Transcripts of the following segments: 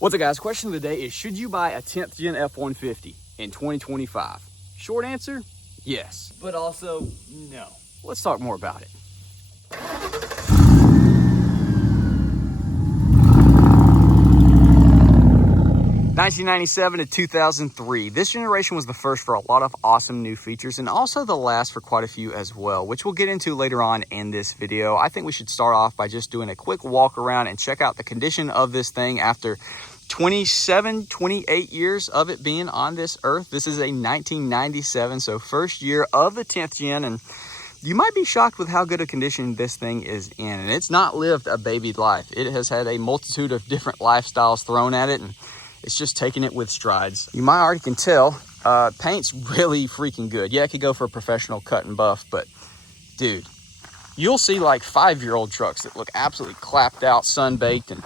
What's up, guys? Question of the day is, should you buy a 10th Gen F150 in 2025? Short answer, yes. But also, no. Let's talk more about it. 1997 to 2003. This generation was the first for a lot of awesome new features and also the last for quite a few as well, which we'll get into later on in this video. I think we should start off by just doing a quick walk around and check out the condition of this thing after 28 years of it being on this earth. This is a 1997, so first year of the 10th gen, and you might be shocked with how good a condition this thing is in. And it's not lived a baby life. It has had a multitude of different lifestyles thrown at it, and it's just taking it with strides. You might already can tell, paint's really freaking good. Yeah, it could go for a professional cut and buff, but dude, you'll see like 5-year-old trucks that look absolutely clapped out, sun-baked, and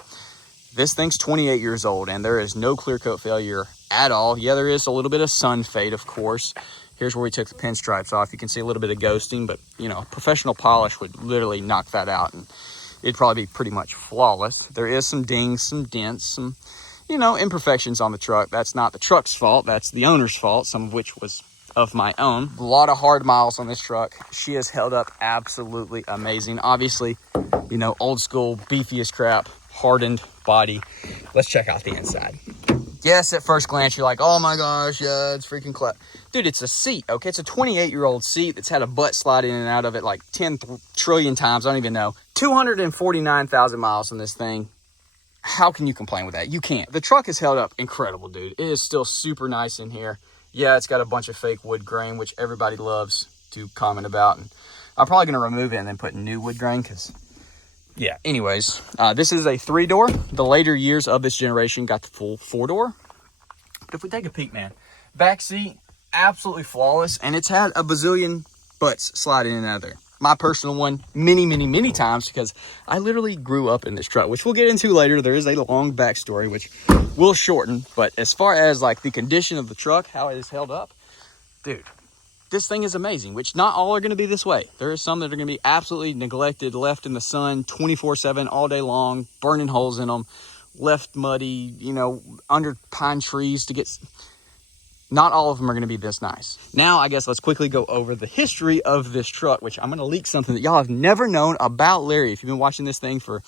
this thing's 28 years old, and there is no clear coat failure at all. Yeah, there is a little bit of sun fade, of course. Here's where we took the pinstripes off. You can see a little bit of ghosting, but you know, professional polish would literally knock that out, and it'd probably be pretty much flawless. There is some dings, some dents, some, you know, imperfections on the truck. That's not the truck's fault. That's the owner's fault, some of which was of my own. A lot of hard miles on this truck. She has held up absolutely amazing. Obviously, you know, old school, beefy as crap, hardened body. Let's check out the inside. Yes, at first glance, you're like, oh my gosh, yeah, it's freaking clap. Dude, it's a seat, okay? It's a 28-year-old seat that's had a butt slide in and out of it like 10 trillion times. I don't even know. 249,000 miles on this thing. How can you complain with that? You can't. The truck has held up incredible, dude. It is still super nice in here. Yeah, it's got a bunch of fake wood grain, which everybody loves to comment about. And I'm probably going to remove it and then put new wood grain because, yeah. Anyways, this is a 3-door. The later years of this generation got the full 4-door. But if we take a peek, man, back seat, absolutely flawless. And it's had a bazillion butts slide in and out of there. My personal one many times because I literally grew up in this truck, which we'll get into later. There is a long backstory, which we'll shorten. But as far as like the condition of the truck, how it is held up, dude, this thing is amazing, which not all are going to be this way. There are some that are going to be absolutely neglected, left in the sun 24/7 all day long, burning holes in them, left muddy, you know, under pine trees to get... Not all of them are going to be this nice. Now, I guess let's quickly go over the history of this truck, which I'm going to leak something that y'all have never known about Larry. If you've been watching this thing for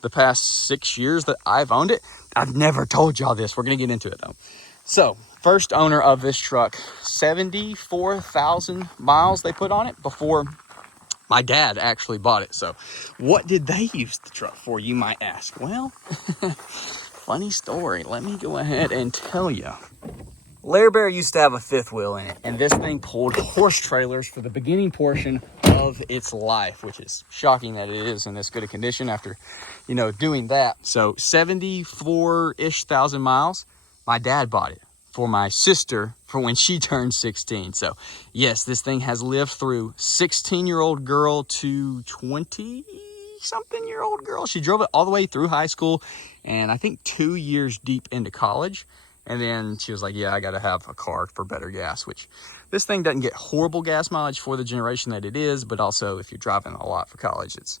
the past 6 years that I've owned it, I've never told y'all this. We're going to get into it, though. So, first owner of this truck, 74,000 miles they put on it before my dad actually bought it. So, what did they use the truck for, you might ask? Well, funny story. Let me go ahead and tell you. Larry Bear used to have a 5th wheel in it, and this thing pulled horse trailers for the beginning portion of its life, which is shocking that it is in this good a condition after, you know, doing that. So 74-ish thousand miles, my dad bought it for my sister for when she turned 16. So yes, this thing has lived through 16-year-old girl to 20-something-year-old girl. She drove it all the way through high school and I think 2 years deep into college. And then she was like, yeah, I got to have a car for better gas, which this thing doesn't get horrible gas mileage for the generation that it is. But also, if you're driving a lot for college, it's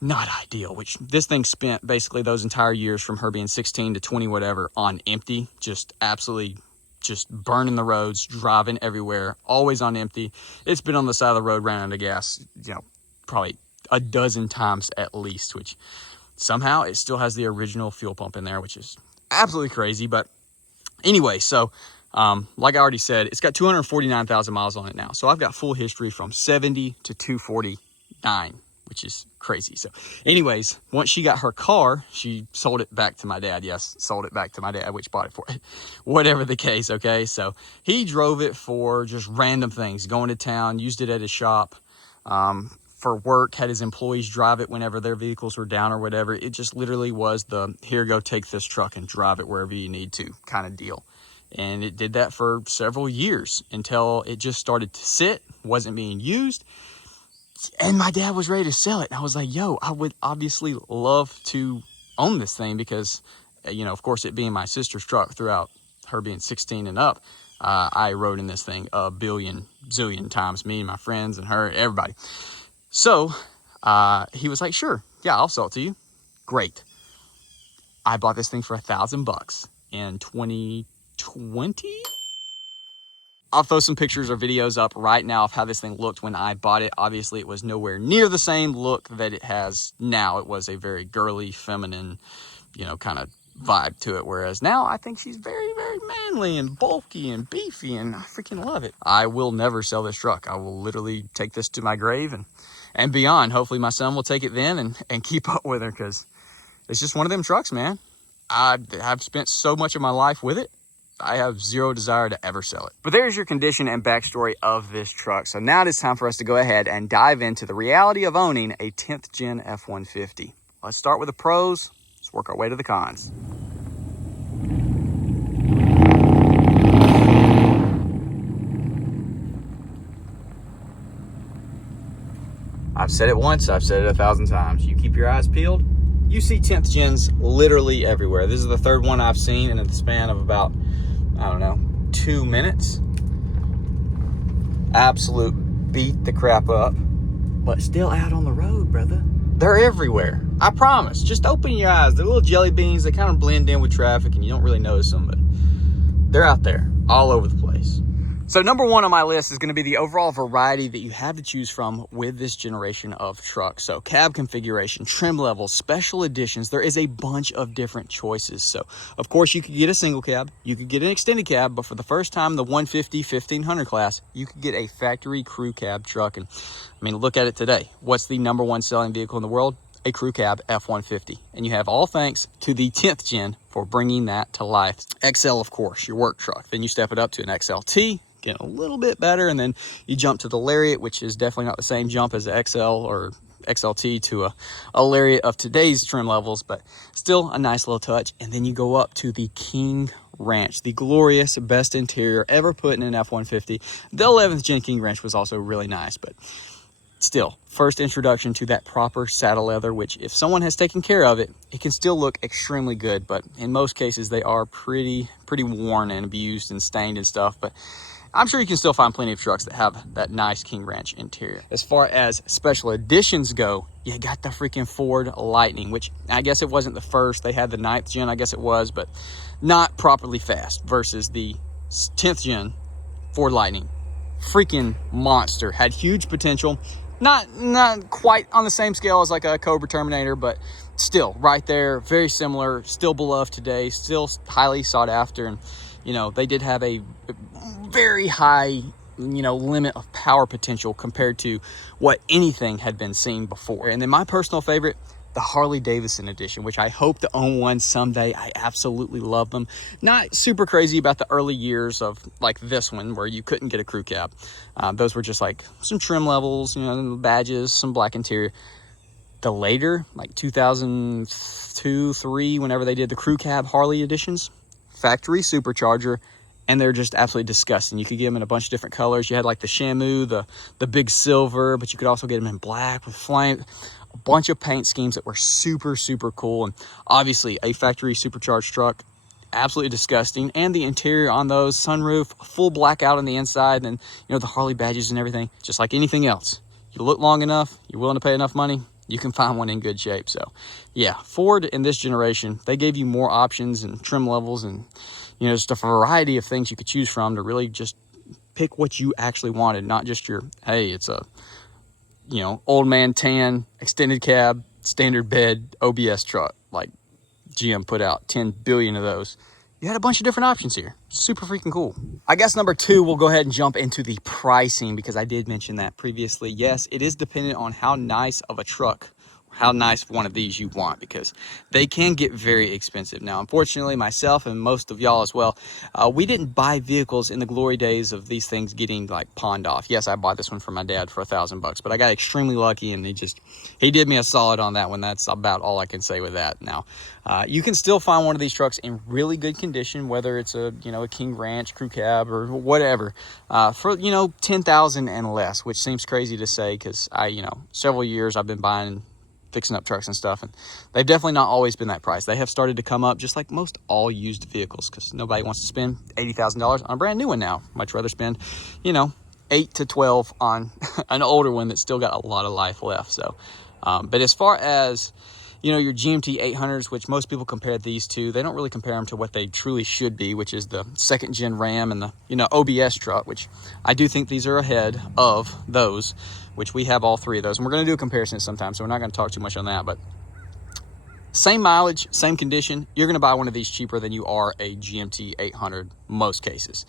not ideal, which this thing spent basically those entire years from her being 16 to 20, whatever, on empty, just absolutely just burning the roads, driving everywhere, always on empty. It's been on the side of the road, ran out of gas, you know, probably a dozen times at least, which somehow it still has the original fuel pump in there, which is absolutely crazy. But anyway, so like I already said, it's got 249,000 miles on it now. So I've got full history from 70 to 249, which is crazy. So anyways, once she got her car, she sold it back to my dad. Yes, sold it back to my dad, which bought it for it. Whatever the case, okay? So he drove it for just random things, going to town, used it at his shop, for work, had his employees drive it whenever their vehicles were down or whatever. It just literally was the, here, go take this truck and drive it wherever you need to kind of deal. And it did that for several years until it just started to sit, wasn't being used. And my dad was ready to sell it. And I was like, yo, I would obviously love to own this thing because, you know, of course, it being my sister's truck throughout her being 16 and up, I rode in this thing a zillion times, me and my friends and her, everybody. So he was like, sure, yeah, I'll sell it to you. Great. I bought this thing for $1,000 in 2020. I'll throw some pictures or videos up right now of how this thing looked when I bought it. Obviously, it was nowhere near the same look that it has now. It was a very girly, feminine, you know, kind of vibe to it. Whereas now I think she's very, very manly and bulky and beefy, and I freaking love it. I will never sell this truck. I will literally take this to my grave and beyond. Hopefully my son will take it then and keep up with her, because it's just one of them trucks, man. I've spent so much of my life with it. I have zero desire to ever sell it. But there's your condition and backstory of this truck. So now it is time for us to go ahead and dive into the reality of owning a 10th gen F-150. Let's start with the pros. Let's work our way to the cons. I've said it once, I've said it 1,000 times. You keep your eyes peeled, you see 10th gens literally everywhere. This is the third one I've seen in the span of about, I don't know, 2 minutes. Absolute beat the crap up, but still out on the road, brother. They're everywhere. I promise. Just open your eyes. They're little jelly beans. They kind of blend in with traffic and you don't really notice them, but they're out there all over the place. So number one on my list is going to be the overall variety that you have to choose from with this generation of trucks. So cab configuration, trim levels, special editions. There is a bunch of different choices. So of course you could get a single cab, you could get an extended cab, but for the first time, the 150 1500 class, you could get a factory crew cab truck. And I mean, look at it today. What's the number one selling vehicle in the world? A crew cab F-150. And you have all thanks to the 10th gen for bringing that to life. XL, of course, your work truck. Then you step it up to an XLT, get a little bit better, and then you jump to the Lariat, which is definitely not the same jump as the XL or XLT to a Lariat of today's trim levels, but still a nice little touch. And then you go up to the King Ranch, the glorious best interior ever put in an F-150. The 11th gen King Ranch was also really nice, but still, first introduction to that proper saddle leather, which if someone has taken care of it, it can still look extremely good, but in most cases they are pretty worn and abused and stained and stuff. But I'm sure you can still find plenty of trucks that have that nice King Ranch interior. As far as special editions go, you got the freaking Ford Lightning, which I guess it wasn't the first. They had the 9th gen, I guess it was, but not properly fast, versus the 10th gen Ford Lightning. Freaking monster. Had huge potential. Not quite on the same scale as like a Cobra Terminator, but still right there, very similar, still beloved today, still highly sought after. And, you know, they did have a very high, you know, limit of power potential compared to what anything had been seen before. And then my personal favorite, the Harley Davidson edition, which I hope to own one someday. I absolutely love them. Not super crazy about the early years of like this one where you couldn't get a crew cab. Those were just like some trim levels, you know, badges, some black interior. The later, like 2002, 3, whenever they did the crew cab Harley editions, factory supercharger, and they're just absolutely disgusting. You could get them in a bunch of different colors. You had like the Shamu, the big silver, but you could also get them in black with flame. A bunch of paint schemes that were super cool. And obviously a factory supercharged truck, absolutely disgusting. And the interior on those, sunroof, full blackout on the inside, and you know, the Harley badges and everything, just like anything else. You look long enough, you're willing to pay enough money, you can find one in good shape. So yeah, Ford in this generation, they gave you more options and trim levels and, you know, just a variety of things you could choose from to really just pick what you actually wanted, not just your, hey, it's a, you know, old man tan, extended cab, standard bed, OBS truck. Like GM put out 10 billion of those. You had a bunch of different options here. Super freaking cool. I guess number two, we'll go ahead and jump into the pricing, because I did mention that previously. Yes, it is dependent on how nice of a truck, how nice one of these you want, because they can get very expensive. Now, unfortunately, myself and most of y'all as well, we didn't buy vehicles in the glory days of these things getting like pawned off. Yes, I bought this one for my dad for $1,000, but I got extremely lucky, and he did me a solid on that one. That's about all I can say with that. Now, you can still find one of these trucks in really good condition, whether it's a, you know, a King Ranch crew cab or whatever, for, you know, $10,000 and less, which seems crazy to say, because you know, several years I've been fixing up trucks and stuff, and they've definitely not always been that price. They have started to come up, just like most all used vehicles, because nobody wants to spend $80,000 on a brand new one now. Much rather spend, you know, 8 to 12 on an older one that's still got a lot of life left. So but as far as, you know, your GMT 800s, which most people compare these to. They don't really compare them to what they truly should be, which is the second gen Ram and the, you know, OBS truck, which I do think these are ahead of those, which we have all three of those. And we're going to do a comparison sometime, so we're not going to talk too much on that. But same mileage, same condition, you're going to buy one of these cheaper than you are a GMT 800 most cases.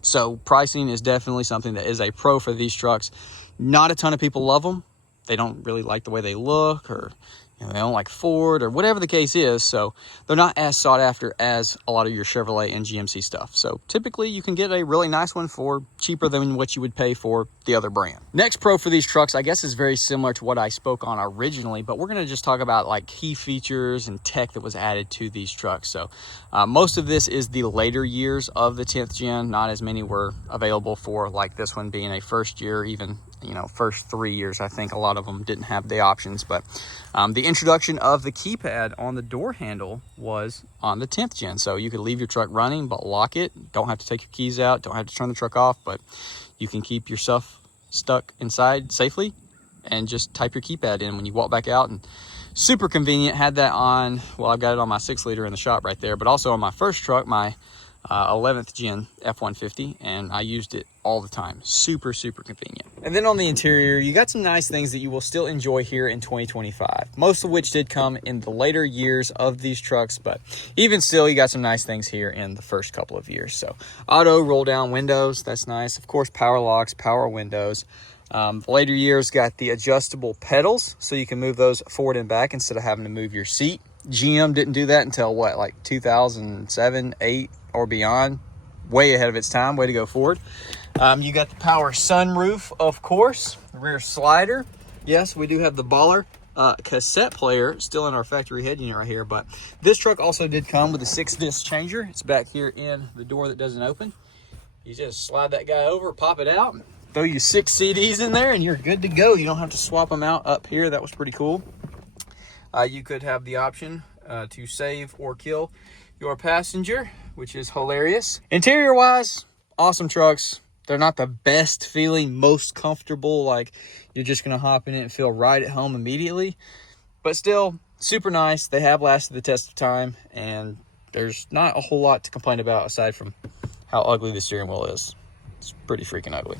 So pricing is definitely something that is a pro for these trucks. Not a ton of people love them. They don't really like the way they look, or you know, they don't like Ford, or whatever the case is. So they're not as sought after as a lot of your Chevrolet and GMC stuff. So typically you can get a really nice one for cheaper than what you would pay for the other brand. Next pro for these trucks, I guess, is very similar to what I spoke on originally, but we're going to just talk about like key features and tech that was added to these trucks. So most of this is the later years of the 10th gen. Not as many were available for like this one being a first year, even, you know, first 3 years. I think a lot of them didn't have the options, but the introduction of the keypad on the door handle was on the 10th gen. So you could leave your truck running, but lock it. Don't have to take your keys out. Don't have to turn the truck off, but you can keep yourself stuck inside safely and just type your keypad in when you walk back out. And super convenient. Had that on, well, I've got it on my 6-liter in the shop right there, but also on my first truck, my 11th gen F150, and I used it all the time. Super, super convenient. And then on the interior, you got some nice things that you will still enjoy here in 2025, most of which did come in the later years of these trucks, but even still, you got some nice things here in the first couple of years. So auto roll down windows, that's nice. Of course, power locks, power windows. The later years got the adjustable pedals, so you can move those forward and back instead of having to move your seat. GM didn't do that until what, like 2007, 8 or beyond. Way ahead of its time. Way to go, Ford. You got the power sunroof, of course. Rear slider. Yes, we do have the baller cassette player still in our factory head unit right here, but this truck also did come with a 6-disc changer. It's back here in the door that doesn't open. You just slide that guy over, pop it out, throw you 6 CDs in there, and you're good to go. You don't have to swap them out up here. That was pretty cool. You could have the option to save or kill your passenger, which is hilarious. Interior wise, awesome trucks. They're not the best feeling, most comfortable, like you're just gonna hop in it and feel right at home immediately, but still super nice. They have lasted the test of time, and there's not a whole lot to complain about aside from how ugly the steering wheel is. It's pretty freaking ugly.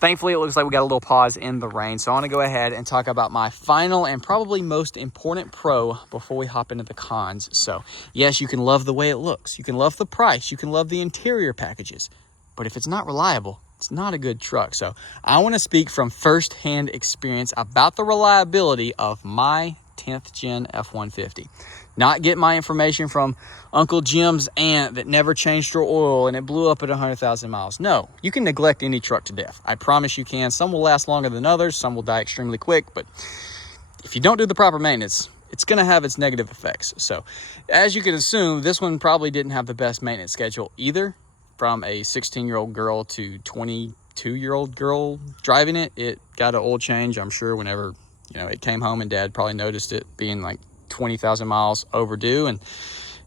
Thankfully, it looks like we got a little pause in the rain, so I want to go ahead and talk about my final and probably most important pro before we hop into the cons. So, yes, you can love the way it looks. You can love the price. You can love the interior packages. But if it's not reliable, it's not a good truck. So, I want to speak from first-hand experience about the reliability of my 10th gen F-150. Not get my information from Uncle Jim's aunt that never changed her oil and it blew up at 100,000 miles. No, you can neglect any truck to death. I promise you can. Some will last longer than others. Some will die extremely quick. But if you don't do the proper maintenance, it's going to have its negative effects. So as you can assume, this one probably didn't have the best maintenance schedule either. From a 16-year-old girl to 22-year-old girl driving it, it got an oil change, I'm sure, whenever it came home, and Dad probably noticed it being like 20,000 miles overdue, and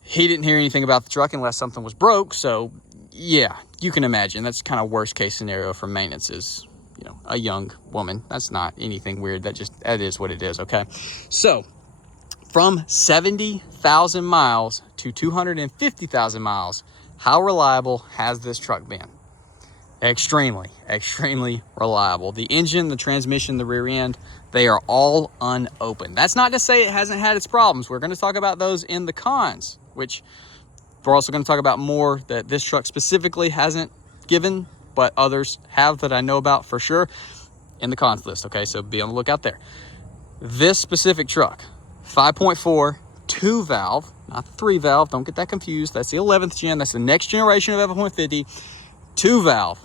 he didn't hear anything about the truck unless something was broke. So yeah, you can imagine that's kind of worst case scenario for maintenance is, a young woman. That's not anything weird. That is what it is. Okay. So from 70,000 miles to 250,000 miles, how reliable has this truck been? Extremely, extremely reliable. The engine, the transmission, the rear end, they are all unopened. That's not to say it hasn't had its problems. We're going to talk about those in the cons, which we're also going to talk about more that this truck specifically hasn't given, but others have that I know about for sure in the cons list. Okay, so be on the lookout there. This specific truck, 5.4, 2-valve, not the 3-valve. Don't get that confused. That's the 11th gen. That's the next generation of F150. 2-valve.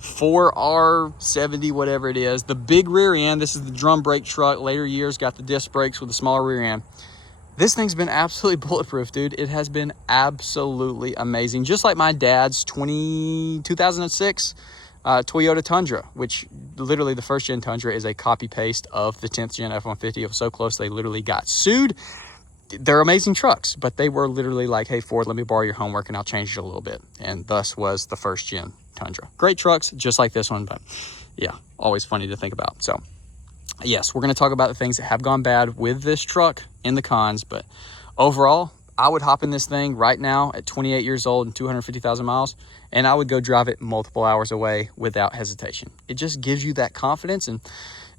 4R70, whatever it is. The big rear end. This is the drum brake truck. Later years got the disc brakes with the smaller rear end. This thing's been absolutely bulletproof, dude. It has been absolutely amazing. Just like my dad's 2006 Toyota Tundra, which literally the first gen Tundra is a copy paste of the 10th gen F-150. It was so close they literally got sued. They're amazing trucks, but they were literally like, hey, Ford, let me borrow your homework and I'll change it a little bit. And thus was the first gen Tundra. Great trucks, just like this one, but yeah, always funny to think about. So yes, we're going to talk about the things that have gone bad with this truck and the cons, but overall, I would hop in this thing right now at 28 years old and 250,000 miles, and I would go drive it multiple hours away without hesitation. It just gives you that confidence, and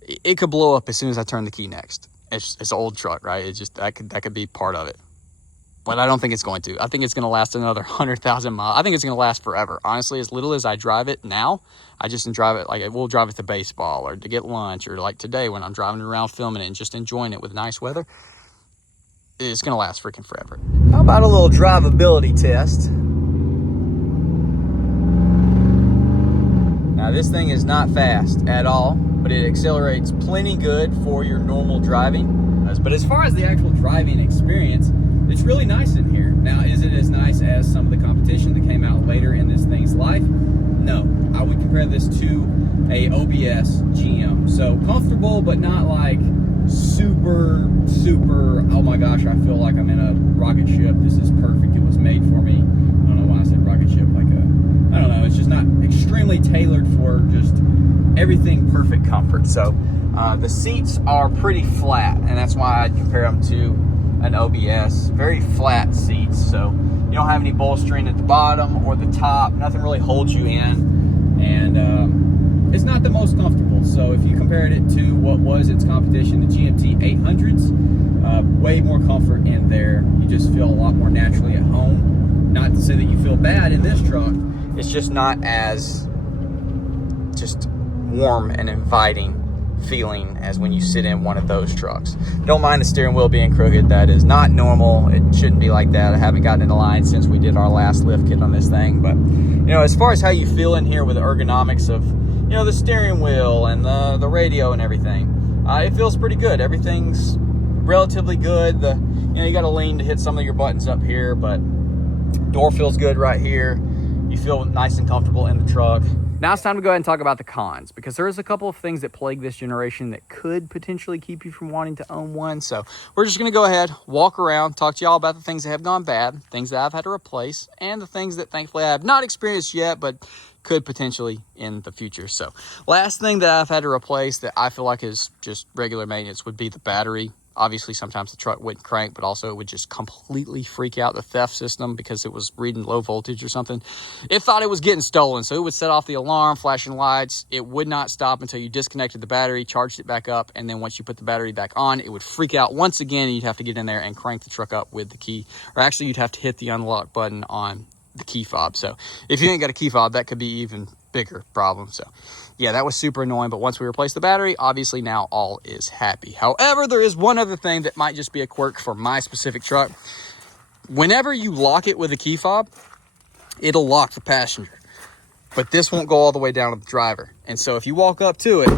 it could blow up as soon as I turn the key next. It's an old truck, right? It just, that could be part of it. But I don't think it's going to. I think it's going to last another 100,000 miles. I think it's going to last forever. Honestly, as little as I drive it now, I just drive it, like we'll drive it to baseball or to get lunch, or like today when I'm driving around filming it and just enjoying it with nice weather. It's going to last freaking forever. How about a little drivability test? Now this thing is not fast at all, but it accelerates plenty good for your normal driving. But as far as the actual driving experience, it's really nice in here. Now, is it as nice as some of the competition that came out later in this thing's life? No. I would compare this to a OBS GM. So comfortable, but not like super, oh my gosh, I feel like I'm in a rocket ship. This is perfect. It was made for me. I don't know why I said rocket ship. I don't know. It's just not extremely tailored for just everything perfect comfort. So the seats are pretty flat, and that's why I'd compare them to an OBS. Very flat seats, so you don't have any bolstering at the bottom or the top. Nothing really holds you in, and it's not the most comfortable. So if you compared it to what was its competition, the GMT 800s, way more comfort in there. You just feel a lot more naturally at home. Not to say that you feel bad in this truck, it's just not as just warm and inviting feeling as when you sit in one of those trucks. Don't mind the steering wheel being crooked. That is not normal. It shouldn't be like that. I haven't gotten into line since we did our last lift kit on this thing. But you know, as far as how you feel in here with the ergonomics of, you know, the steering wheel and the radio and everything, it feels pretty good. Everything's relatively good. You got to lean to hit some of your buttons up here, but door feels good right here. You feel nice and comfortable in the truck. Now it's time to go ahead and talk about the cons, because there is a couple of things that plague this generation that could potentially keep you from wanting to own one. So we're just going to go ahead, walk around, talk to y'all about the things that have gone bad, things that I've had to replace, and the things that thankfully I have not experienced yet, but could potentially in the future. So last thing that I've had to replace that I feel like is just regular maintenance would be the battery. Obviously, sometimes the truck wouldn't crank, but also it would just completely freak out the theft system because it was reading low voltage or something. It thought it was getting stolen, so it would set off the alarm, flashing lights. It would not stop until you disconnected the battery, charged it back up, and then once you put the battery back on, it would freak out once again, and you'd have to get in there and crank the truck up with the key. Or actually, you'd have to hit the unlock button on the key fob. So if you ain't got a key fob, that could be even bigger problem. So yeah, that was super annoying. But once we replaced the battery, obviously now all is happy. However, there is one other thing that might just be a quirk for my specific truck. Whenever you lock it with a key fob, it'll lock the passenger, but this won't go all the way down to the driver. And so if you walk up to it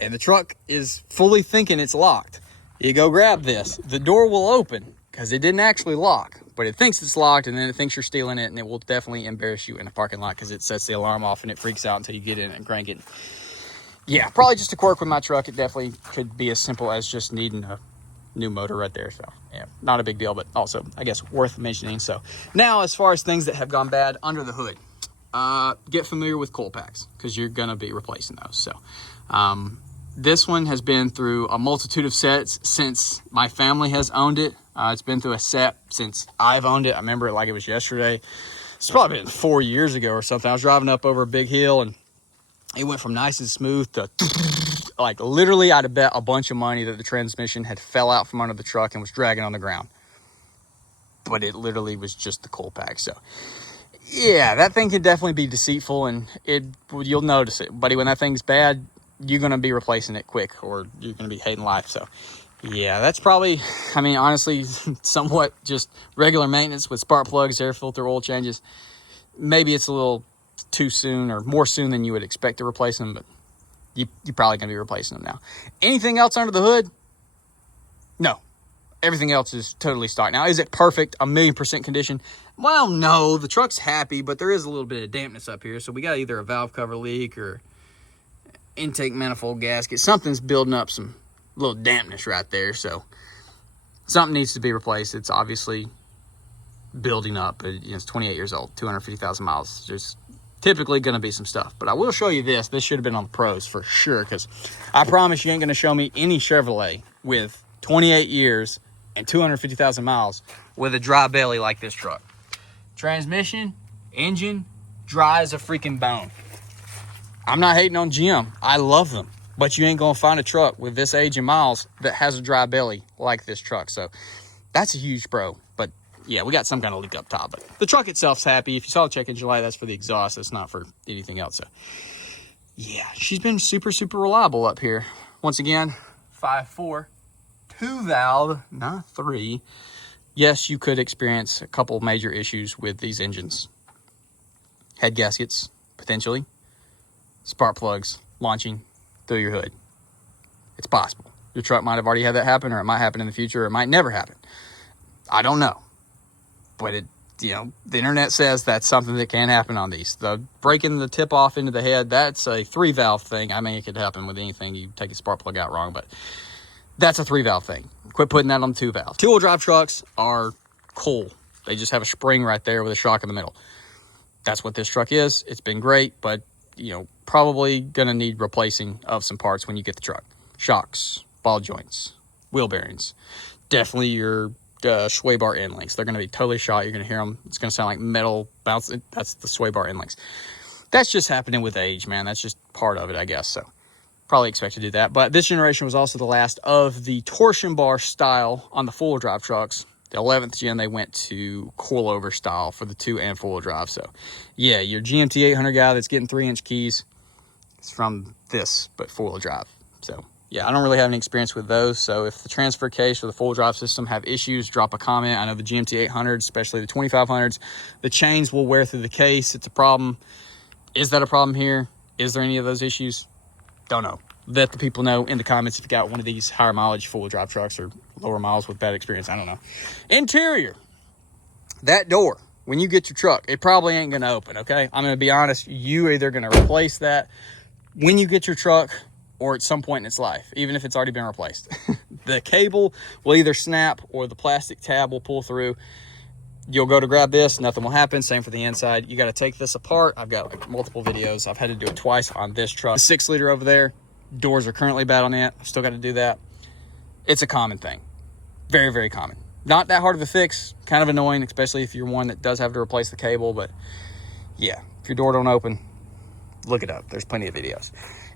and the truck is fully thinking it's locked, you go grab this, the door will open because it didn't actually lock, but it thinks it's locked, and then it thinks you're stealing it, and it will definitely embarrass you in a parking lot because it sets the alarm off and it freaks out until you get in and crank it. Yeah, probably just a quirk with my truck. It definitely could be as simple as just needing a new motor right there. So yeah, not a big deal, but also I guess worth mentioning. So now, as far as things that have gone bad under the hood, get familiar with coil packs because you're gonna be replacing those. So this one has been through a multitude of sets since my family has owned it. It's been through a set since I've owned it. I remember it like it was yesterday. It's probably been 4 years ago or something. I was driving up over a big hill and it went from nice and smooth to like literally I'd have bet a bunch of money that the transmission had fell out from under the truck and was dragging on the ground. But it literally was just the coil pack. So yeah, that thing can definitely be deceitful, and you'll notice it. Buddy, when that thing's bad, you're going to be replacing it quick, or you're going to be hating life. So yeah, that's probably, I mean, honestly, somewhat just regular maintenance with spark plugs, air filter, oil changes. Maybe it's a little too soon, or more soon than you would expect to replace them, but you're probably going to be replacing them now. Anything else under the hood? No. Everything else is totally stock. Now, is it perfect, 1,000,000% condition? Well, no. The truck's happy, but there is a little bit of dampness up here, so we got either a valve cover leak or intake manifold gasket. Something's building up some little dampness right there, so something needs to be replaced. It's obviously building up. It's 28 years old, 250,000 miles. Just typically going to be some stuff. But I will show you this. This should have been on the pros for sure, because I promise you ain't going to show me any Chevrolet with 28 years and 250,000 miles with a dry belly like this truck. Transmission, engine, dry as a freaking bone. I'm not hating on GM. I love them. But you ain't going to find a truck with this age and miles that has a dry belly like this truck. So that's a huge pro. But yeah, we got some kind of leak up top. But the truck itself's happy. If you saw the check engine light, that's for the exhaust. It's not for anything else. So yeah, she's been super, super reliable up here. Once again, 5.4, 2-valve, not 3. Yes, you could experience a couple major issues with these engines. Head gaskets, potentially. Spark plugs launching through your hood. It's possible. Your truck might have already had that happen, or it might happen in the future, or it might never happen. I don't know. But it, you know, the internet says that's something that can happen on these. The breaking the tip off into the head, that's a 3-valve thing. I mean, it could happen with anything. You take a spark plug out wrong, but that's a 3-valve thing. Quit putting that on the 2-valve. 2-wheel drive trucks are cool. They just have a spring right there with a shock in the middle. That's what this truck is. It's been great, but, you know, probably going to need replacing of some parts when you get the truck. Shocks, ball joints, wheel bearings. Definitely your sway bar end links. They're going to be totally shot. You're going to hear them. It's going to sound like metal bounce. That's the sway bar end links. That's just happening with age, man. That's just part of it, I guess. So probably expect to do that. But this generation was also the last of the torsion bar style on the 4-wheel drive trucks. The 11th gen, they went to coilover style for the 2 and 4-wheel drive. So yeah, your GMT 800 guy that's getting 3-inch keys, it's from this, but 4-wheel drive. So yeah, I don't really have any experience with those. So if the transfer case or the 4-wheel drive system have issues, drop a comment. I know the GMT 800s, especially the 2500s, the chains will wear through the case. It's a problem. Is that a problem here? Is there any of those issues? Don't know. Let the people know in the comments if you got one of these higher mileage 4-wheel drive trucks or lower miles with bad experience. I don't know. Interior. That door, when you get your truck, it probably ain't going to open, okay? I'm going to be honest. You either going to replace that when you get your truck or at some point in its life, even if it's already been replaced. The cable will either snap or the plastic tab will pull through. You'll go to grab this, nothing will happen. Same for the inside. You got to take this apart. I've got like multiple videos. I've had to do it twice on this truck. The 6-liter over there, doors are currently bad on it. I've still got to do that. It's a common thing. Very, very common. Not that hard of a fix. Kind of annoying, especially if you're one that does have to replace the cable. But yeah, if your door don't open, look it up. There's plenty of videos.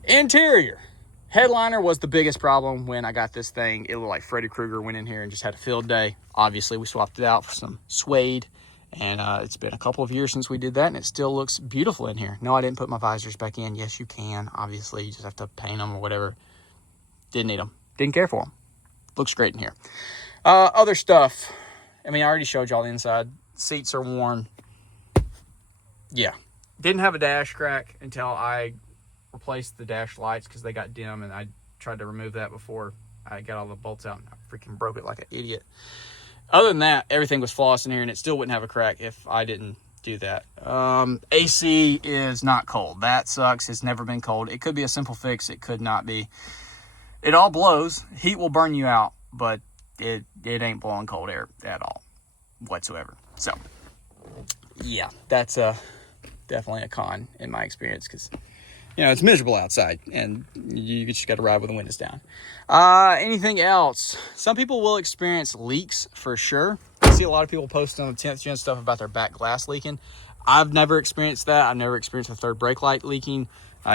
Interior. Headliner was the biggest problem when I got this thing. It looked like Freddy Krueger went in here and just had a field day. Obviously, we swapped it out for some suede. And it's been a couple of years since we did that, and it still looks beautiful in here. No, I didn't put my visors back in. Yes, you can. Obviously, you just have to paint them or whatever. Didn't need them. Didn't care for them. Looks great in here. Other stuff. I mean, I already showed y'all the inside. Seats are worn. Yeah. Didn't have a dash crack until I replaced the dash lights because they got dim, and I tried to remove that before I got all the bolts out, and I freaking broke it like an idiot. Other than that, everything was flawless in here, and it still wouldn't have a crack if I didn't do that. AC is not cold. That sucks. It's never been cold. It could be a simple fix. It could not be. It all blows. Heat will burn you out, but it ain't blowing cold air at all whatsoever. So, yeah, that's definitely a con in my experience because, you know, it's miserable outside, and you just got to ride with the windows down. Anything else? Some people will experience leaks for sure. I see a lot of people posting on the 10th gen stuff about their back glass leaking. I've never experienced that. I've never experienced a third brake light leaking.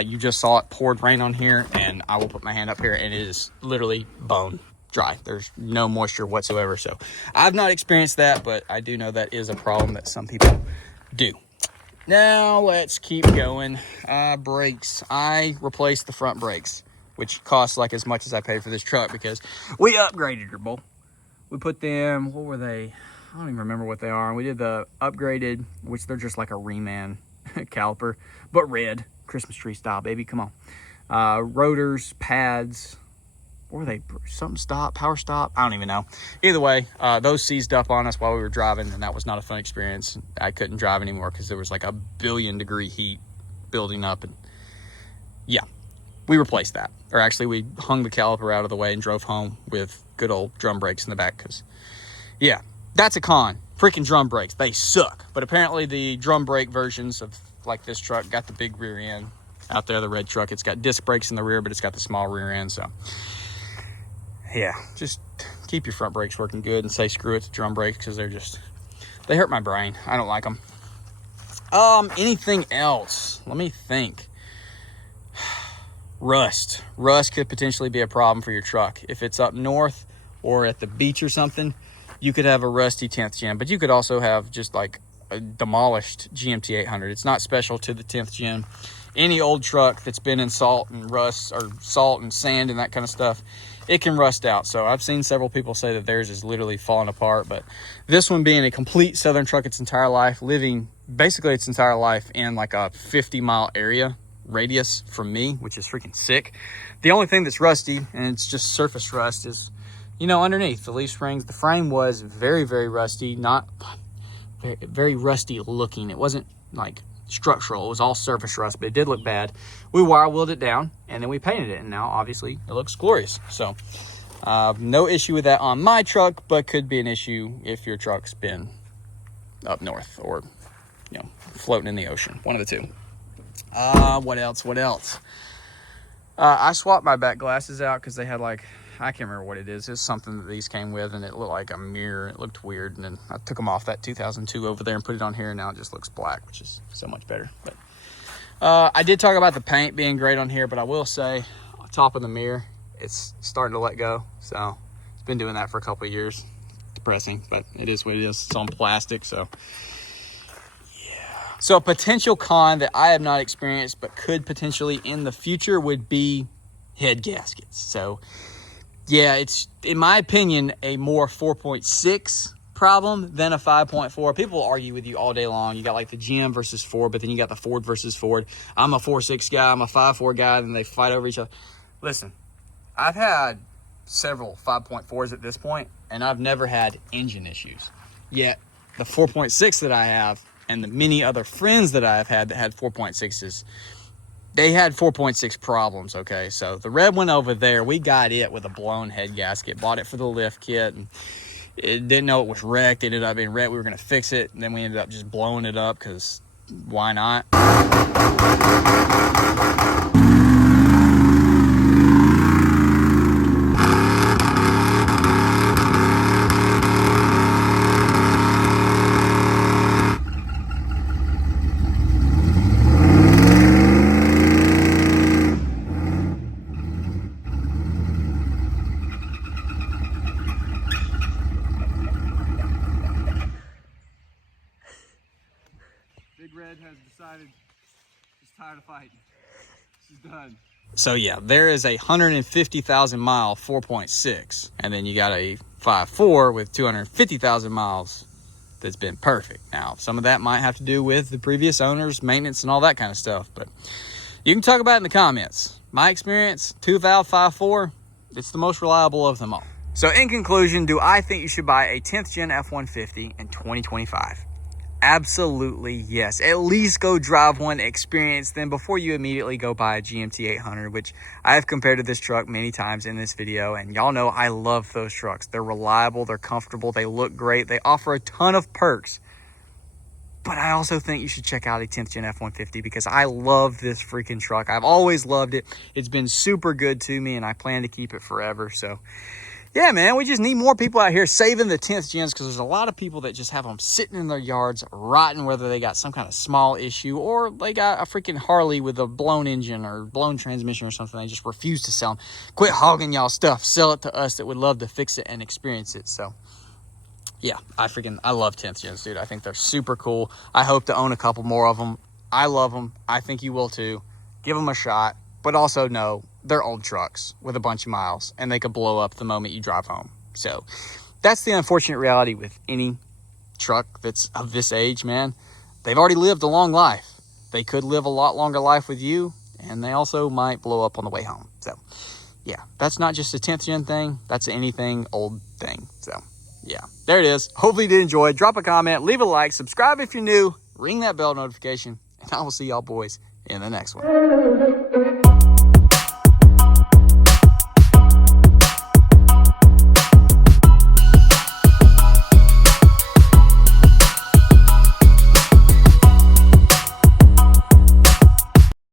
You just saw it poured rain on here, and I will put my hand up here, and it is literally bone dry. There's no moisture whatsoever. So I've not experienced that, but I do know that is a problem that some people do. Now, let's keep going. Brakes. I replaced the front brakes, which costs like as much as I paid for this truck because we upgraded her, boy. We put them, what were they? I don't even remember what they are. And we did the upgraded, which they're just like a reman caliper, but red. Christmas tree style, baby. Come on. Rotors, pads. What were they? Something stop, power stop. I don't even know. Either way, those seized up on us while we were driving, and that was not a fun experience. I couldn't drive anymore because there was like a 1 billion degree heat building up. And yeah, we replaced that. Or actually, we hung the caliper out of the way and drove home with good old drum brakes in the back because, yeah, that's a con. Freaking drum brakes. They suck. But apparently the drum brake versions of like this truck, got the big rear end out there, the red truck. It's got disc brakes in the rear, but it's got the small rear end. So yeah, just keep your front brakes working good and say screw it to drum brakes, because they hurt my brain. I don't like them. Anything else? Let me think. Rust could potentially be a problem for your truck. If it's up north or at the beach or something, you could have a rusty 10th gen, but you could also have just like a demolished GMT 800. It's not special to the 10th gen. Any old truck that's been in salt and rust, or salt and sand and that kind of stuff, it can rust out. So I've seen several people say that theirs is literally falling apart, but this one, being a complete Southern truck its entire life, living basically its entire life in like a 50-mile area radius from me, which is freaking sick. The only thing that's rusty, and it's just surface rust, is, you know, underneath the leaf springs. The frame was very, very rusty, not very, very rusty looking. It wasn't like structural, it was all surface rust, but it did look bad. We wire wheeled it down and then we painted it, and now obviously it looks glorious. So no issue with that on my truck, but could be an issue if your truck's been up north or, you know, floating in the ocean, one of the two. What else? I swapped my back glasses out because they had, like, I can't remember what it is. It's something that these came with, and it looked like a mirror. It looked weird, and then I took them off that 2002 over there and put it on here, and now it just looks black, which is so much better. But I did talk about the paint being great on here, but I will say, on top of the mirror, it's starting to let go. So it's been doing that for a couple of years. Depressing, but it is what it is. It's on plastic, so yeah. So a potential con that I have not experienced but could potentially in the future would be head gaskets. So yeah, it's, in my opinion, a more 4.6 problem than a 5.4. People will argue with you all day long. You got like the GM versus Ford, but then you got the Ford versus Ford. I'm a 4.6 guy, I'm a 5.4 guy, and they fight over each other. Listen, I've had several 5.4s at this point, and I've never had engine issues. Yet the 4.6 that I have, and the many other friends that I've had that had 4.6s, they had 4.6 problems, okay? So the red one over there, we got it with a blown head gasket. Bought it for the lift kit, and it didn't know it was wrecked. It ended up being wrecked. We were going to fix it, and then we ended up just blowing it up because why not? Big Red has decided he's tired of fighting. She's done. So yeah, there is a 150,000 mile 4.6, and then you got a 5.4 with 250,000 miles that's been perfect. Now, some of that might have to do with the previous owners, maintenance, and all that kind of stuff, but you can talk about it in the comments. My experience, 2-valve 5.4, it's the most reliable of them all. So in conclusion, do I think you should buy a 10th Gen F150 in 2025? Absolutely yes. At least go drive one, experience them before you immediately go buy a GMT 800, which I have compared to this truck many times in this video, and y'all know I love those trucks. They're reliable, they're comfortable, they look great, they offer a ton of perks. But I also think you should check out a 10th Gen F150 because I love this freaking truck. I've always loved it. It's been super good to me, and I plan to keep it forever. So yeah, man, we just need more people out here saving the 10th gens, because there's a lot of people that just have them sitting in their yards rotting, whether they got some kind of small issue or they got a freaking Harley with a blown engine or blown transmission or something. They just refuse to sell them. Quit hogging y'all stuff. Sell it to us that would love to fix it and experience it. So yeah, I love 10th gens, dude. I think they're super cool. I hope to own a couple more of them. I love them. I think you will too. Give them a shot, but also know they're old trucks with a bunch of miles, and they could blow up the moment you drive home. So that's the unfortunate reality with any truck that's of this age, man. They've already lived a long life. They could live a lot longer life with you, and they also might blow up on the way home. So yeah, that's not just a 10th gen thing. That's anything old thing. So yeah, there it is. Hopefully you did enjoy. Drop a comment, leave a like, subscribe if you're new, ring that bell notification, and I will see y'all boys in the next one.